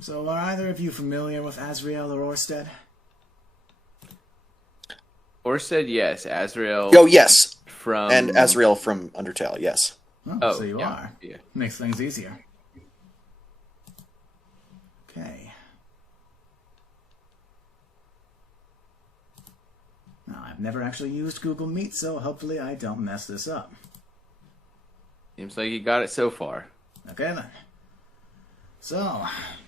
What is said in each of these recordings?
So are either of you familiar with Asriel or Oersted? Oersted, yes. Asriel. Oh, yes. From... And Asriel from Undertale, yes. Oh, so you yeah, are. Yeah. Makes things easier. Okay. Now, I've never actually used Google Meet, so hopefully I don't mess this up. Seems like you got it so far. Okay then. So,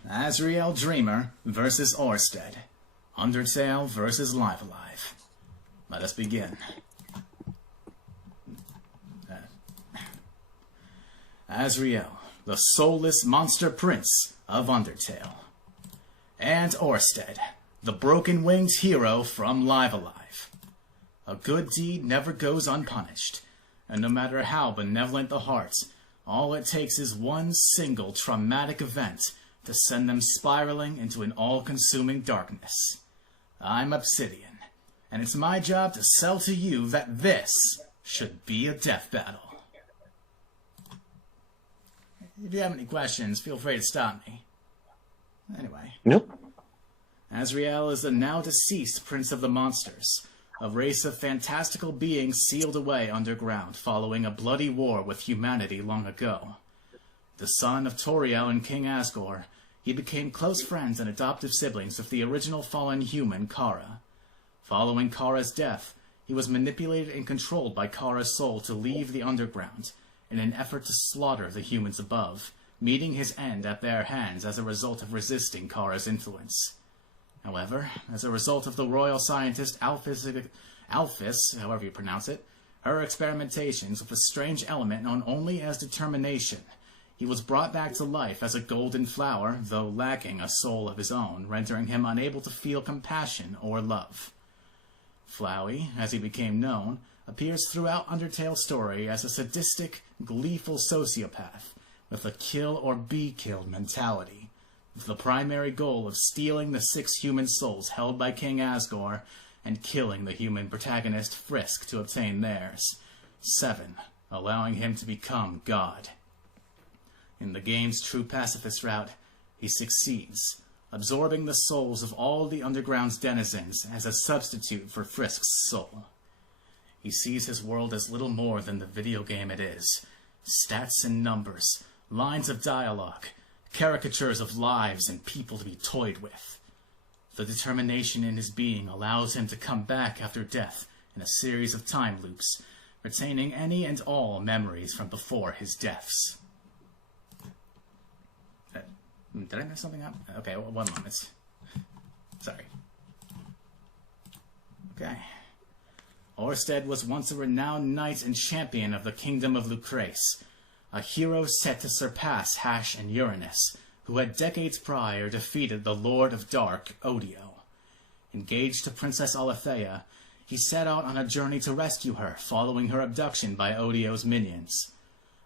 Asriel Dreamer versus Oersted. Undertale versus Live Alive. Let us begin. Asriel, the soulless monster prince of Undertale. And Oersted, the broken-winged hero from Live Alive. A good deed never goes unpunished, and no matter how benevolent the heart, all it takes is one single traumatic event to send them spiraling into an all-consuming darkness. I'm Obsidian, and it's my job to sell to you that this should be a death battle. If you have any questions, feel free to stop me. Anyway. Nope. Asriel is the now-deceased Prince of the Monsters, a race of fantastical beings sealed away underground following a bloody war with humanity long ago. The son of Toriel and King Asgore, he became close friends and adoptive siblings of the original fallen human, Kara. Following Kara's death, he was manipulated and controlled by Kara's soul to leave the underground, in an effort to slaughter the humans above, meeting his end at their hands as a result of resisting Kara's influence. However, as a result of the royal scientist Alphys, however you pronounce it, her experimentations with a strange element known only as determination, he was brought back to life as a golden flower, though lacking a soul of his own, rendering him unable to feel compassion or love. Flowey, as he became known, appears throughout Undertale's story as a sadistic, gleeful sociopath with a kill-or-be-killed mentality, with the primary goal of stealing the 6 human souls held by King Asgore and killing the human protagonist Frisk to obtain theirs, 7, allowing him to become God. In the game's true pacifist route, he succeeds, absorbing the souls of all the underground's denizens as a substitute for Frisk's soul. He sees his world as little more than the video game it is. Stats and numbers, lines of dialogue, caricatures of lives and people to be toyed with. The determination in his being allows him to come back after death in a series of time loops, retaining any and all memories from before his deaths. Did I mess something up? Okay, one moment. Sorry. Okay. Oersted was once a renowned knight and champion of the kingdom of Lucrece, a hero set to surpass Hash and Uranus, who had decades prior defeated the Lord of Dark, Odio. Engaged to Princess Alethea, he set out on a journey to rescue her following her abduction by Odio's minions.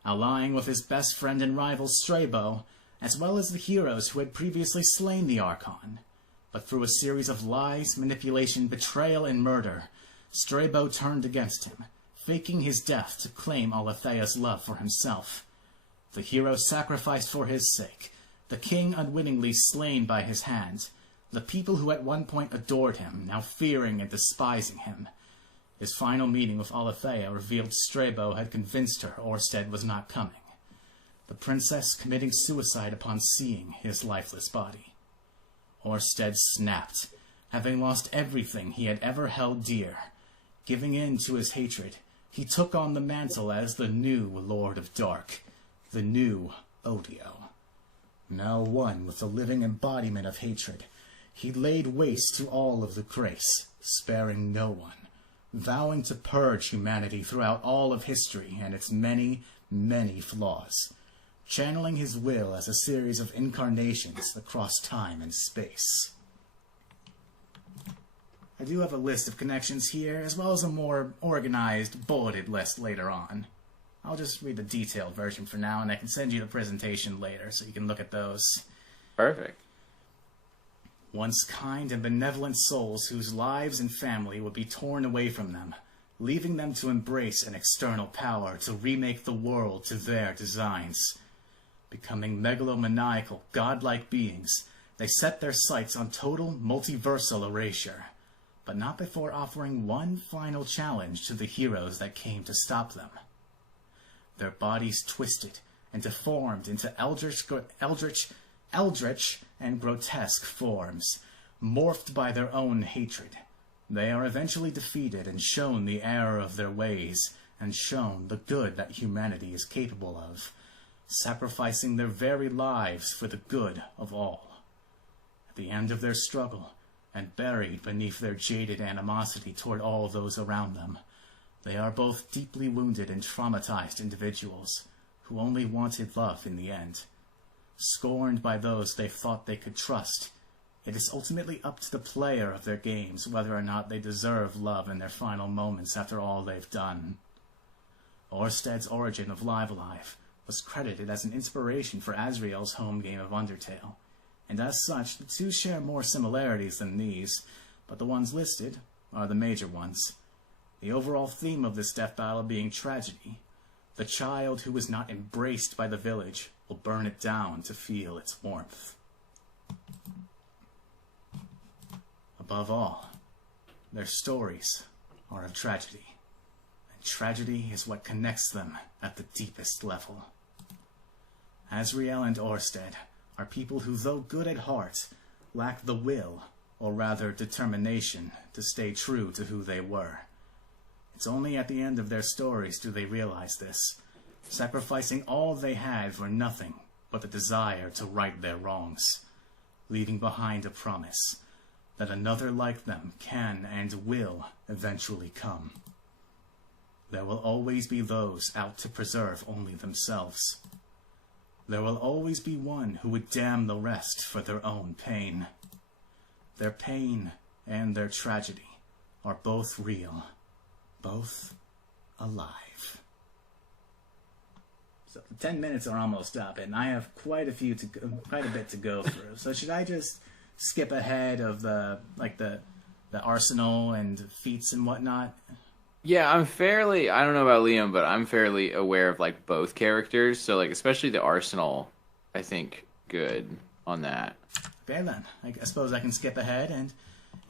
Allying with his best friend and rival Strabo, as well as the heroes who had previously slain the Archon. But through a series of lies, manipulation, betrayal, and murder, Strabo turned against him, faking his death to claim Alethea's love for himself. The hero sacrificed for his sake, the king unwittingly slain by his hand, the people who at one point adored him, now fearing and despising him. His final meeting with Alethea revealed Strabo had convinced her Oersted was not coming, the princess committing suicide upon seeing his lifeless body. Oersted snapped, having lost everything he had ever held dear. Giving in to his hatred, he took on the mantle as the new Lord of Dark, the new Odio. Now one with the living embodiment of hatred, he laid waste to all of Lucrece, sparing no one, vowing to purge humanity throughout all of history and its many, many flaws, channeling his will as a series of incarnations across time and space. I do have a list of connections here, as well as a more organized, bulleted list later on. I'll just read the detailed version for now, and I can send you the presentation later, so you can look at those. Perfect. Once kind and benevolent souls whose lives and family would be torn away from them, leaving them to embrace an external power to remake the world to their designs. Becoming megalomaniacal, godlike beings, They set their sights on total multiversal erasure, but not before offering one final challenge to the heroes that came to stop them. Their bodies twisted and deformed into eldritch and grotesque forms, morphed by their own hatred. They are eventually defeated and shown the error of their ways, and shown the good that humanity is capable of, sacrificing their very lives for the good of all. At the end of their struggle, and buried beneath their jaded animosity toward all those around them, they are both deeply wounded and traumatized individuals who only wanted love in the end. Scorned by those they thought they could trust, it is ultimately up to the player of their games whether or not they deserve love in their final moments after all they've done. Oersted's origin of Live Alive was credited as an inspiration for Asriel's home game of Undertale, and as such, the two share more similarities than these, but the ones listed are the major ones. The overall theme of this death battle being tragedy. The child who was not embraced by the village will burn it down to feel its warmth. Above all, their stories are of tragedy. Tragedy is what connects them at the deepest level. Asriel and Oersted are people who, though good at heart, lack the will, or rather determination, to stay true to who they were. It's only at the end of their stories do they realize this, sacrificing all they had for nothing but the desire to right their wrongs, leaving behind a promise that another like them can and will eventually come. There will always be those out to preserve only themselves. There will always be one who would damn the rest for their own pain. Their pain and their tragedy are both real, both alive. So the 10 minutes are almost up, and I have quite a bit to go through. So should I just skip ahead of the arsenal and feats and whatnot? Yeah, I don't know about Liam, but I'm fairly aware of like both characters. So like especially the Arsenal, I think good on that. Okay then, I suppose I can skip ahead, and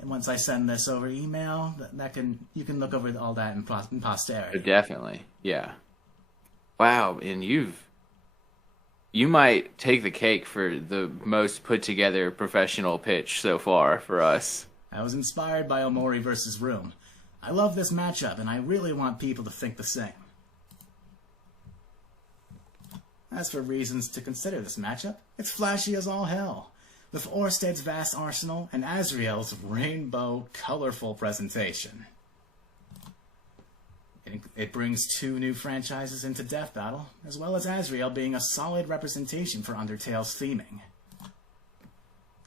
once I send this over email, you can look over all that in posterity. Definitely, yeah. Wow, and you might take the cake for the most put together professional pitch so far for us. I was inspired by Omori versus Room. I love this matchup, and I really want people to think the same. As for reasons to consider this matchup, it's flashy as all hell, with Oersted's vast arsenal and Asriel's rainbow, colorful presentation. It brings two new franchises into Death Battle, as well as Asriel being a solid representation for Undertale's theming.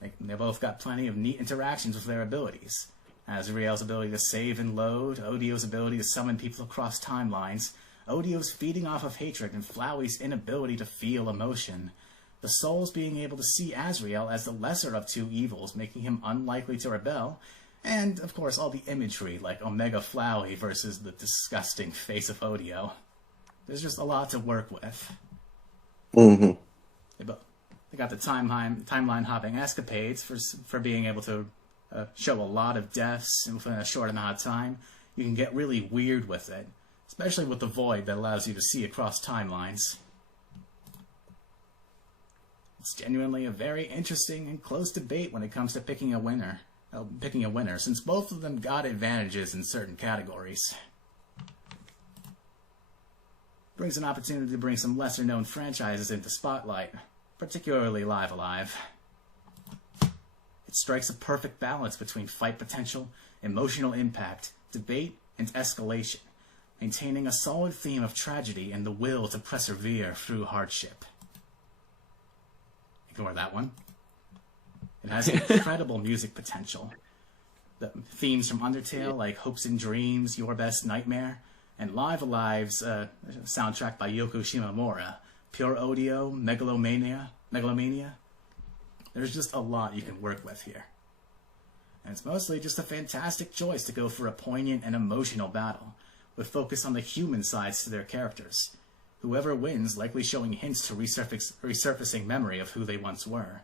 They both got plenty of neat interactions with their abilities. Asriel's ability to save and load, Odio's ability to summon people across timelines, Odio's feeding off of hatred, and Flowey's inability to feel emotion. The Souls being able to see Asriel as the lesser of two evils, making him unlikely to rebel, and, of course, all the imagery, like Omega Flowey versus the disgusting face of Odio. There's just a lot to work with. Mm-hmm. They got the timeline hopping escapades for being able to show a lot of deaths within a short amount of time. You can get really weird with it, especially with the void that allows you to see across timelines. It's genuinely a very interesting and close debate when it comes to picking a winner, since both of them got advantages in certain categories. Brings an opportunity to bring some lesser-known franchises into spotlight, particularly Live Alive. It strikes a perfect balance between fight potential, emotional impact, debate, and escalation, maintaining a solid theme of tragedy and the will to persevere through hardship. Ignore that one. It has incredible music potential. The themes from Undertale, like Hopes and Dreams, Your Best Nightmare, and Live Alive's soundtrack by Yoko Shimomura, Pure Odio, Megalomania. There's just a lot you can work with here. And it's mostly just a fantastic choice to go for a poignant and emotional battle, with focus on the human sides to their characters. Whoever wins likely showing hints to resurfacing memory of who they once were.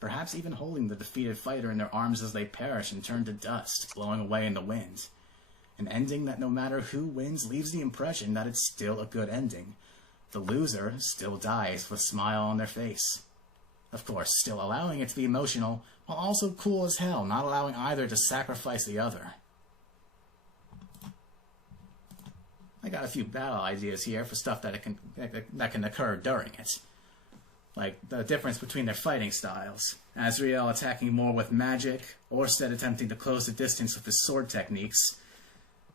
perhaps even holding the defeated fighter in their arms as they perish and turn to dust, blowing away in the wind. An ending that no matter who wins leaves the impression that it's still a good ending. The loser still dies with a smile on their face. Of course, still allowing it to be emotional, while also cool as hell, not allowing either to sacrifice the other. I got a few battle ideas here for stuff that can occur during it. Like the difference between their fighting styles. Asriel attacking more with magic, Oersted attempting to close the distance with his sword techniques.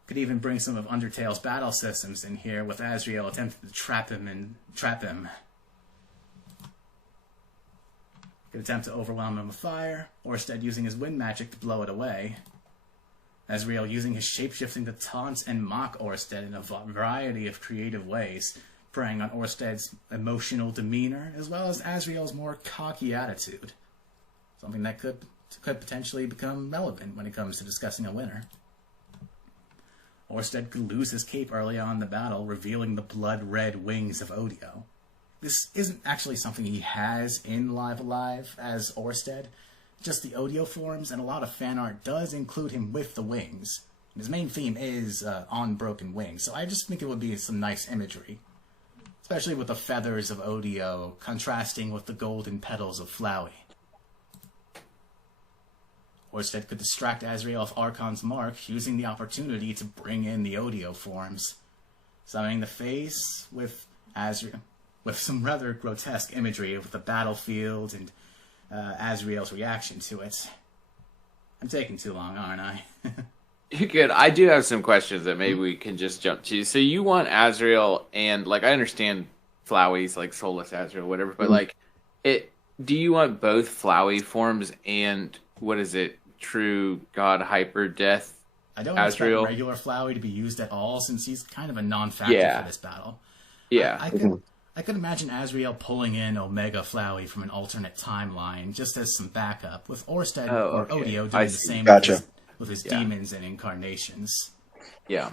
Could even bring some of Undertale's battle systems in here, with Asriel attempting to trap him. Could attempt to overwhelm him with fire, Oersted using his wind magic to blow it away. Asriel using his shapeshifting to taunt and mock Oersted in a variety of creative ways, preying on Oersted's emotional demeanor, as well as Asriel's more cocky attitude. Something that could potentially become relevant when it comes to discussing a winner. Oersted could lose his cape early on in the battle, revealing the blood-red wings of Odio. This isn't actually something he has in Live Alive as Oersted. Just the Odio forms, and a lot of fan art does include him with the wings. His main theme is on broken wings, so I just think it would be some nice imagery. Especially with the feathers of Odio contrasting with the golden petals of Flowey. Oersted could distract Asriel of Archon's mark, using the opportunity to bring in the Odio forms. Summoning the face with Asriel, with some rather grotesque imagery of the battlefield and Asriel's reaction to it. I'm taking too long, aren't I? You're good. I do have some questions that maybe we can just jump to. So you want Asriel and, like, I understand Flowey's, like, soulless Asriel, whatever, but, like, do you want both Flowey forms and, what is it, true God Hyper Death I don't Asriel? expect regular Flowey to be used at all, since he's kind of a non-factor for this battle. Yeah. I could imagine Asriel pulling in Omega Flowey from an alternate timeline, just as some backup, with Oersted or Odio doing the same with his demons and incarnations. Yeah.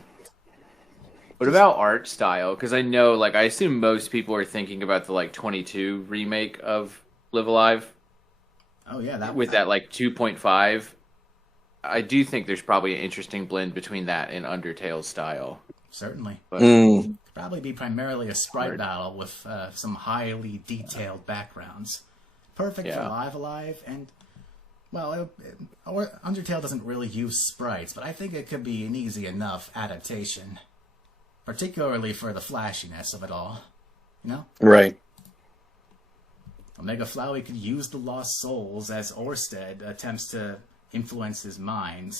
What about art style? Because I know, like, I assume most people are thinking about the, like, 22 remake of Live Alive. Oh, yeah. That, like, 2.5. I do think there's probably an interesting blend between that and Undertale's style. Certainly. But, could probably be primarily a sprite battle with some highly detailed backgrounds. Perfect for Live Alive, and, well, Undertale doesn't really use sprites, but I think it could be an easy enough adaptation. Particularly for the flashiness of it all. You know? Right. Omega Flowey could use the Lost Souls as Oersted attempts to influence his mind.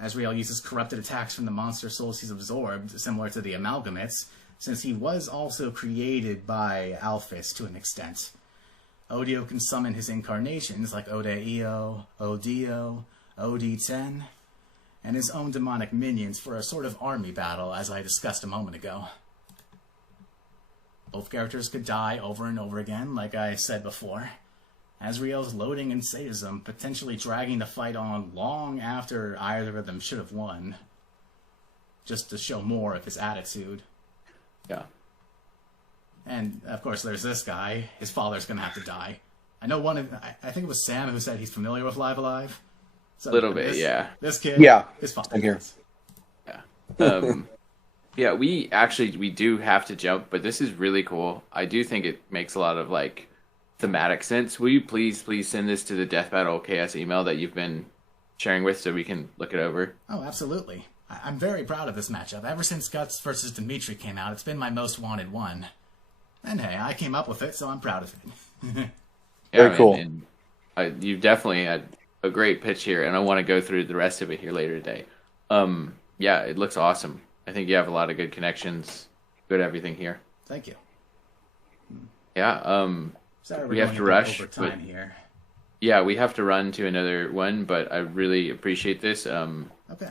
Asriel uses corrupted attacks from the monster souls he's absorbed, similar to the Amalgamates, since he was also created by Alphys to an extent. Odio can summon his incarnations like Odeio, Odio, OD10, and his own demonic minions for a sort of army battle, as I discussed a moment ago. Both characters could die over and over again, like I said before. Asriel's loading and sadism, potentially dragging the fight on long after either of them should have won, just to show more of his attitude. Yeah. And, of course, there's this guy. His father's gonna have to die. I know I think it was Sam who said he's familiar with Live Alive. So a little bit, yeah. This kid, his father. I'm here. Yeah. Yeah, we do have to jump, but this is really cool. I do think it makes a lot of, like, thematic sense. Will you please send this to the Death Battle KS email that you've been sharing with so we can look it over? Oh, absolutely. I'm very proud of this matchup. Ever since Guts versus Dimitri came out, it's been my most wanted one. And hey, I came up with it, so I'm proud of it. Very cool. And you've definitely had a great pitch here, and I want to go through the rest of it here later today. Yeah, it looks awesome. I think you have a lot of good connections, good everything here. Thank you. Yeah, Sorry, we have to rush. Over time here. Yeah, we have to run to another one, but I really appreciate this. Okay.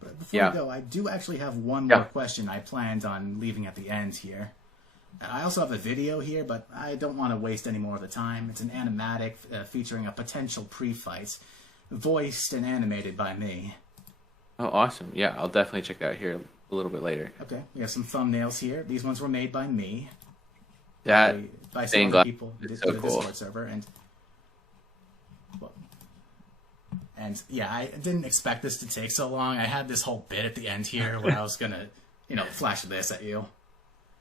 But before we go, I do actually have one more question I planned on leaving at the end here. I also have a video here, but I don't want to waste any more of the time. It's an animatic featuring a potential pre-fight, voiced and animated by me. Oh, awesome. Yeah, I'll definitely check that out here a little bit later. Okay, we have some thumbnails here. These ones were made by me. That by some other people in the so cool. Discord server. And And yeah, I didn't expect this to take so long. I had this whole bit at the end here where I was gonna, flash this at you.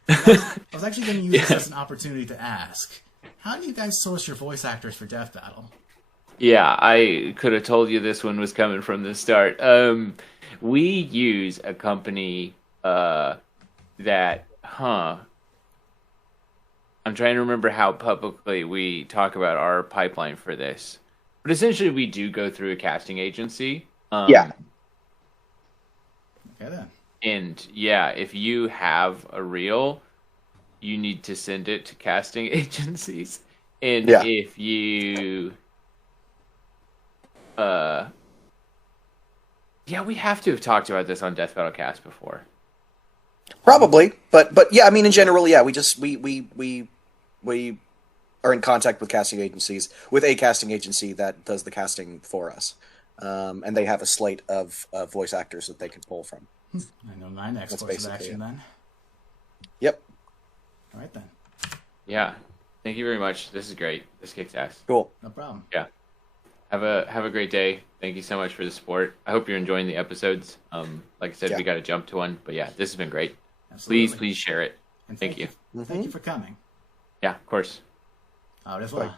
I was actually gonna use this as an opportunity to ask, how do you guys source your voice actors for Death Battle? Yeah, I could have told you this one was coming from the start. We use a company that, I'm trying to remember how publicly we talk about our pipeline for this. But essentially, we do go through a casting agency. Yeah. Okay, then. And yeah, if you have a reel, you need to send it to casting agencies. And Yeah. if you... yeah, we have to have talked about this on Death Battle Cast before. Probably, but yeah, I mean, in general, yeah, we are in contact with casting agencies, with a casting agency that does the casting for us, and they have a slate of voice actors that they can pull from. I know my next That's course of basically action it. then. Yep. All right, then. Yeah, thank you very much. This is great. This kicks ass. Cool. No problem. Yeah. Have a great day. Thank you so much for the support. I hope you're enjoying the episodes. Like I said, Yeah. we got to jump to one, but yeah, this has been great. Absolutely. Please share it. And Thank you. Thank you for coming. Yeah, of course. Au revoir. Bye.